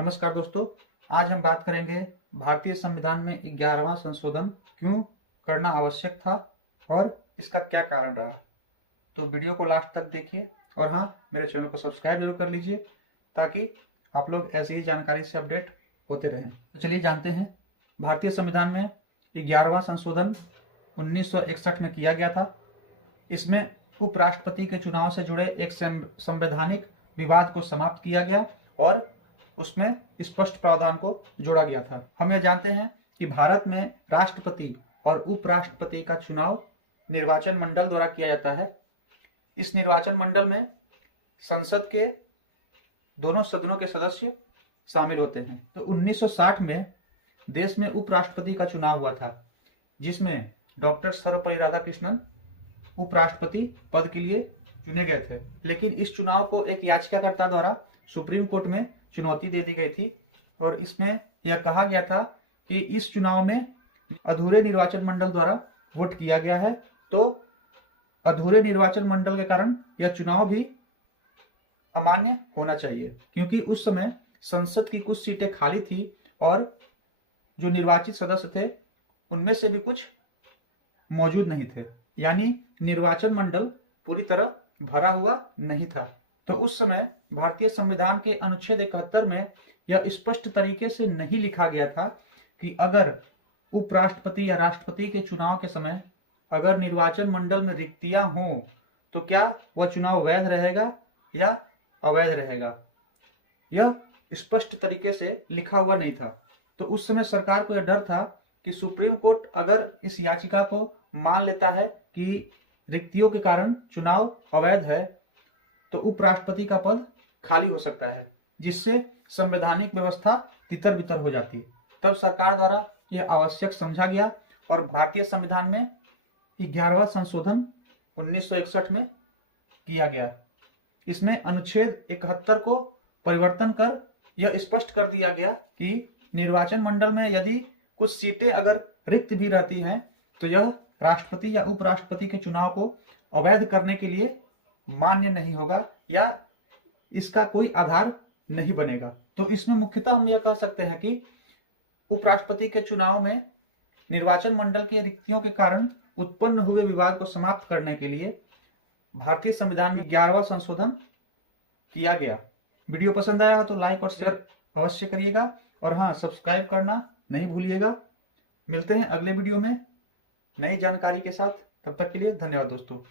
नमस्कार दोस्तों, आज हम बात करेंगे भारतीय संविधान में 11वां संशोधन क्यों करना आवश्यक था और इसका क्या कारण रहा। तो वीडियो को लास्ट तक देखिए और हाँ, मेरे चैनल को सब्सक्राइब जरूर कर लीजिए ताकि आप लोग ऐसी ही जानकारी से अपडेट होते रहें। तो चलिए जानते हैं, भारतीय संविधान में 11वां संशोधन 1961 में किया गया था। इसमें उपराष्ट्रपति के चुनाव से जुड़े एक संवैधानिक विवाद को समाप्त किया गया और उसमें स्पष्ट प्रावधान को जोड़ा गया था। हम यह जानते हैं कि भारत में राष्ट्रपति और उपराष्ट्रपति का चुनाव निर्वाचन मंडल द्वारा किया जाता है। इस निर्वाचन मंडल में संसद के दोनों सदनों के सदस्य शामिल होते हैं। तो 1960 में देश में उपराष्ट्रपति का चुनाव हुआ था, जिसमें डॉक्टर सर्वपल्ली राधाकृष्णन उपराष्ट्रपति पद के लिए चुने गए थे। लेकिन इस चुनाव को एक याचिकाकर्ता द्वारा सुप्रीम कोर्ट में चुनौती दे दी गई थी और इसमें यह कहा गया था कि इस चुनाव में अधूरे निर्वाचन मंडल द्वारा वोट किया गया है, तो अधूरे निर्वाचन मंडल के कारण यह चुनाव भी अमान्य होना चाहिए, क्योंकि उस समय संसद की कुछ सीटें खाली थी और जो निर्वाचित सदस्य थे उनमें से भी कुछ मौजूद नहीं थे, यानी निर्वाचन मंडल पूरी तरह भरा हुआ नहीं था। तो उस समय भारतीय संविधान के अनुच्छेद 71 में यह स्पष्ट तरीके से नहीं लिखा गया था कि अगर उपराष्ट्रपति या राष्ट्रपति के चुनाव के समय अगर निर्वाचन मंडल में रिक्तियां हों तो क्या वह चुनाव वैध रहेगा या अवैध रहेगा। यह स्पष्ट तरीके से लिखा हुआ नहीं था। तो उस समय सरकार को यह डर था कि सुप्रीम कोर्ट अगर इस याचिका को मान लेता है कि रिक्तियों के कारण चुनाव अवैध है तो उपराष्ट्रपति का पद खाली हो सकता है, जिससे संवैधानिक व्यवस्था तितर बितर हो जाती है। तब सरकार द्वारा यह आवश्यक समझा गया और भारतीय संविधान में 11वां संशोधन 1961 में किया गया। इसमें अनुच्छेद 71 को परिवर्तन कर यह स्पष्ट कर दिया गया कि निर्वाचन मंडल में यदि कुछ सीटें अगर रिक्त भी रहती हैं तो यह राष्ट्रपति या उपराष्ट्रपति के चुनाव को अवैध करने के लिए मान्य नहीं होगा या इसका कोई आधार नहीं बनेगा। तो इसमें मुख्यतः हम यह कह सकते हैं कि उपराष्ट्रपति के चुनाव में निर्वाचन मंडल की रिक्तियों के कारण उत्पन्न हुए विवाद को समाप्त करने के लिए भारतीय संविधान में 11वां संशोधन किया गया। वीडियो पसंद आया हो तो लाइक और शेयर अवश्य करिएगा और हाँ, सब्सक्राइब करना नहीं भूलिएगा। मिलते हैं अगले वीडियो में नई जानकारी के साथ। तब तक के लिए धन्यवाद दोस्तों।